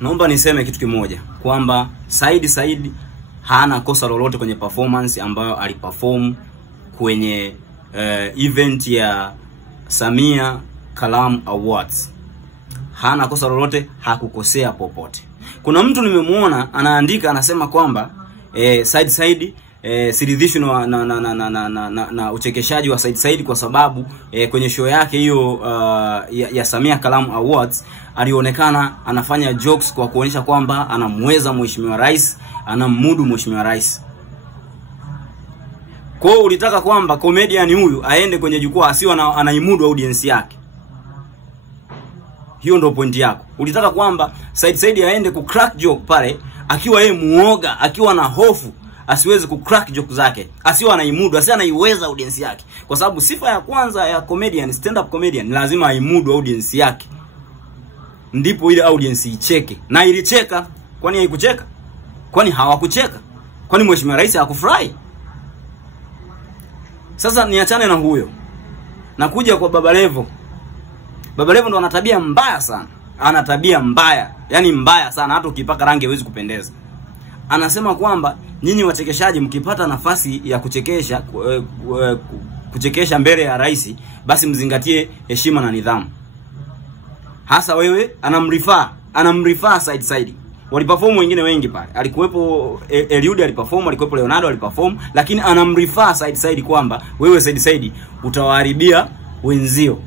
Naomba niseme kitu kimoja kwamba Said hana kosa lolote kwenye performance ambayo aliperform kwenye event ya Samia Kalam Awards. Hana kosa lolote, hakukosea popote. Kuna mtu nimemuona anaandika anasema kwamba Said siridhishwi na uchekeshaji wa Said kwa sababu kwenye show yake hiyo ya Samia Kalam Awards alionekana anafanya jokes kwa kuonyesha kwamba anamweza mheshimiwa rais, anamudu mheshimiwa rais. Kwa hiyo ulitaka kwamba comedian huyu aende kwenye jukwaa asiwa anaimudu audience yake. Hiyo ndio point yako. Ulitaka kwamba Said aende ku crack joke pale akiwa yeye muoga, akiwa na hofu, asiweze ku crack joke zake, asiwa anaimudu, asiwa anaiweza audience yake. Kwa sababu sifa ya kwanza ya comedian, stand up comedian, lazima aimudu audience yake. Ndipo ile audience icheke. Na ilicheka. Kwani haikucheka? Kwani hawakucheka? Kwani mheshimiwa rais hakufurahi? Sasa niachane na huyo. Nakuja kwa Baba Levo. Baba Levo ndo ana tabia mbaya sana. Ana tabia mbaya. Yaani mbaya sana, hata ukipaka rangi haiwezi kupendeza. Anasema kwamba nyinyi wachekeshaji mkipata nafasi ya kuchekesha mbele ya rais, basi mzingatie heshima na nidhamu. Hasa wewe anamrefer Said. Waliperform wengine wengi pale. Alikuwepo Eliud aliperform, alikuwepo Leonardo aliperform, lakini anamrefer Said kwamba wewe Said utawaharibia wenzio.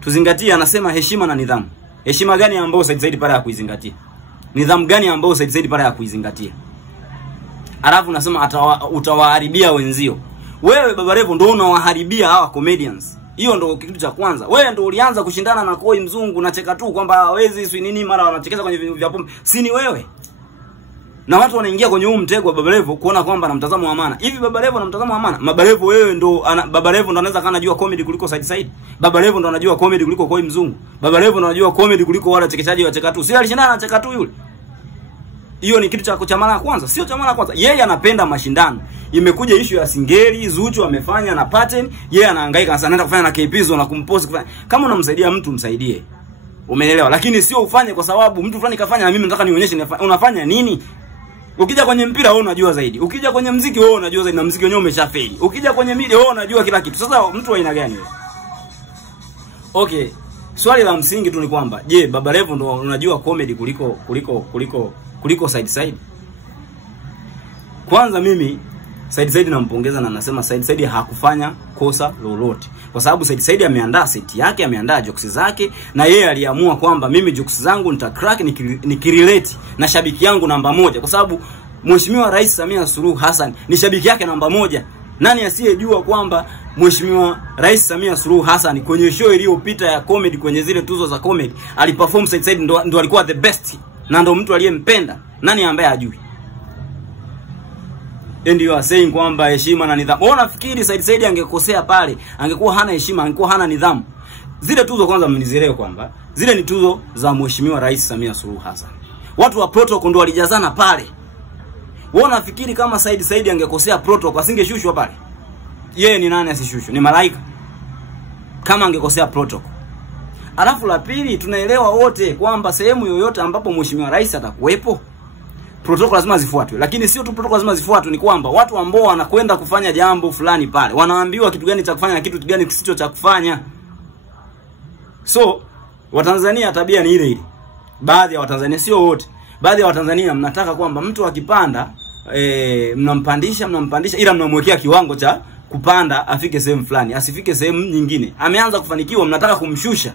Tuzingatie, anasema heshima na nidhamu. Heshima gani ambayo Said pale hakuizingatia? Nidhamu gani ambayo Said pale hakuizingatia? Alafu nasema utawaharibia wenzio. Wewe Baba Levo ndio unawaharibia hawa comedians. Hiyo ndio kitu cha kwanza. Wewe ndio ulianza kushindana na Koi Mzungu na cheka tu kwamba hawezi si nini, mara wanachekesha kwenye vya pombe. Si ni wewe? Na watu wanaingia kwenye huu mtego wa Baba Levo kuona kwamba na mtazamo wa maana. Hivi Baba Levo na mtazamo wa maana? Baba Levo wewe ndio Baba Levo ndo anaweza kana jua comedy kuliko Said. Baba Levo ndo anajua comedy kuliko Koi Mzungu. Baba Levo ndo anajua comedy kuliko wale wachekeshaji wa cheka tu. Si alishindana na cheka tu yule. Hiyo ni kitu cha mara ya kwanza, sio cha mara ya kwanza. Yeye anapenda mashindano. Imekuja issue ya Singeli, Zuchu amefanya na pattern, yeye anahangaika sasa anaenda kufanya na KPzo na kumpost kufanya. Kama unamsaidia mtu msaidie. Umeelewa? Lakini sio ufanye kwa sababu mtu fulani kafanya na mimi nataka nionyeshe unafanya nini? Ukija kwenye mpira wewe unajua zaidi. Ukija kwenye muziki wewe unajua zaidi, na muziki wenyewe umeshafeli. Ukija kwenye media wewe unajua kila kitu. Sasa mtu wa aina gani wewe? Okay. Swali la msingi tu ni kwamba, je, Baba Levo ndo unajua comedy kuliko Said? Kwanza mimi Said nampongeza na nasema Said hakufanya kosa lolote. Kwa sababu Said ameandaa set yake, ameandaa jokes zake, na yeye aliamua kwamba mimi jokes zangu nitacrack nikirelate na shabiki yangu namba 1. Kwa sababu Mheshimiwa Rais Samia Suluhu Hassan ni shabiki yake namba 1. Nani asiyejua kwamba Mheshimiwa Rais Samia Suluhu Hassan kwenye show iliyopita ya comedy, kwenye zile tuzo za comedy, aliperform Said ndo alikuwa the best na ndo mtu aliyempenda. Nani ambaye ajui? And you are saying kwamba heshima na nidhamu. Wewe unafikiri Said angekosea pale, angekuwa hana heshima, angekuwa hana nidhamu? Zile tuzo kwanza mnizielewe kwamba zile ni tuzo za Mheshimiwa Rais Samia Suluhu Hassan. Watu wa protocol ndo walijazana pale. Wewe unafikiri kama Said angekosea protocol asingeshushwa pale? Yeye ni nani asishushwe? Ni malaika. Kama angekosea protocol. Alafu la pili, tunaelewa wote kwamba sehemu yoyote ambapo Mheshimiwa Rais atakuwepo, protocol lazima zifuatwe. Lakini sio tu protocol lazima zifuatwe, ni kwamba watu ambao wanakwenda kufanya jambo fulani pale wanaambiwa kitu gani cha kufanya na kitu gani kisicho cha kufanya. So Watanzania tabia ni ile ile. Baadhi ya Watanzania, sio wote, baadhi ya Watanzania mnataka kwamba mtu akipanda mnampandisha ila mnamwekea kiwango cha kupanda afike sehemu fulani, asifike sehemu nyingine. Ameanza kufanikiwa mnataka kumshusha.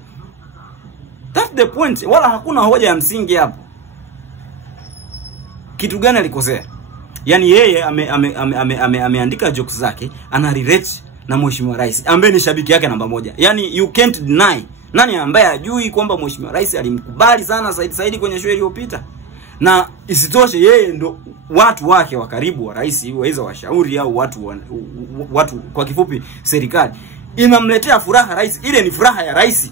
That's the point. Wala hakuna hoja ya msingi hapo. Kitu gani alikosea? Yaani yeye ameandika jokes zake, ana relate na Mheshimiwa Rais ambaye ni shabiki yake namba 1. Yaani you can't deny. Nani ambaye ajui kwamba Mheshimiwa Rais alimkubali sana Said kwenye show iliyopita? Na isitoshe yeye ndo watu wake wa karibu wa rais, waweza washauri au watu kwa kifupi serikali, inamletea furaha rais. Ile ni furaha ya rais.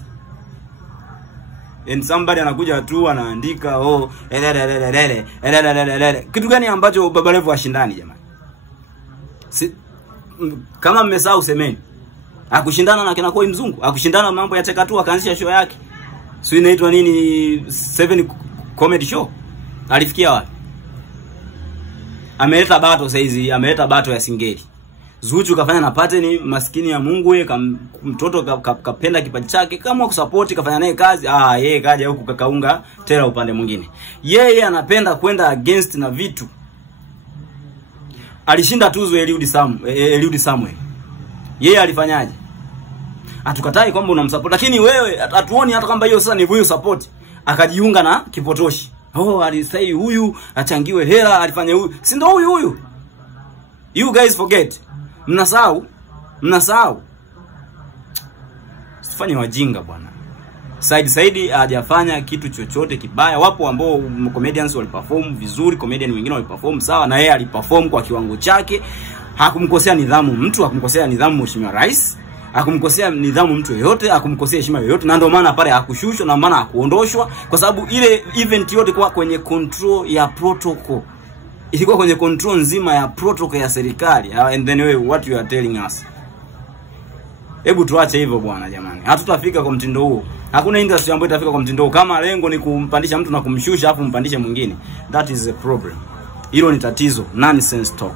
And somebody anakuja tu anaandika kitu gani ambacho Baba Levo ashindani jamani? Kama mmesahau semeni. Akushindana na kina Koi Mzungu, akushindana mambo ya Chekatu, akaanzisha show yake. Sio inaitwa nini 7 comedy show. Alifikia wapi? Ameleta bato saizi, ameleta bato ya Singeli. Zuchu kafanya na pattern, maskini ya Mungu yeye, mtoto kapenda kipaji chake, kama kusupport kafanya naye kazi. Yeye kaja huku kakaunga tena upande mwingine. Yeye anapenda kwenda against na vitu. Alishinda tuzo Eliud Samuel. Yeye alifanyaje? Atukatai kwamba unamsupport, lakini wewe hatuoni hata kwamba hiyo sasa ni huyu support. Akajiunga na kipotoshi. Alisai huyu achangiwe hela, alifanya huyu. Si ndio huyu? You guys forget. Mnasahau. Sifanye wajinga bwana. Said hajafanya kitu chochote kibaya. Wapo ambao comedians waliperform vizuri, comedian wengine waliperform sawa, na yeye aliperform kwa kiwango chake. Hakumkosea nidhamu mtu, hakumkosea nidhamu Mheshimiwa Rais, hakumkosea nidhamu mtu yeyote, hakumkosea heshima yoyote, na ndio maana pale hakushushwa na maana hakuondoshwa, kwa sababu ile event yote kwa kwenye control ya protocol. Ilikuwa kwenye control nzima ya protocol ya serikali. And then what you are telling us? Hebu tuache hivyo bwana jamani. Hatutafika kwa mtindo huo. Hakuna industry ambayo itafika kwa mtindo huo. Kama lengo ni kumpandisha mtu na kumshusha afu mpandishe mwingine, that is a problem. Hilo ni tatizo. Nonsense talk.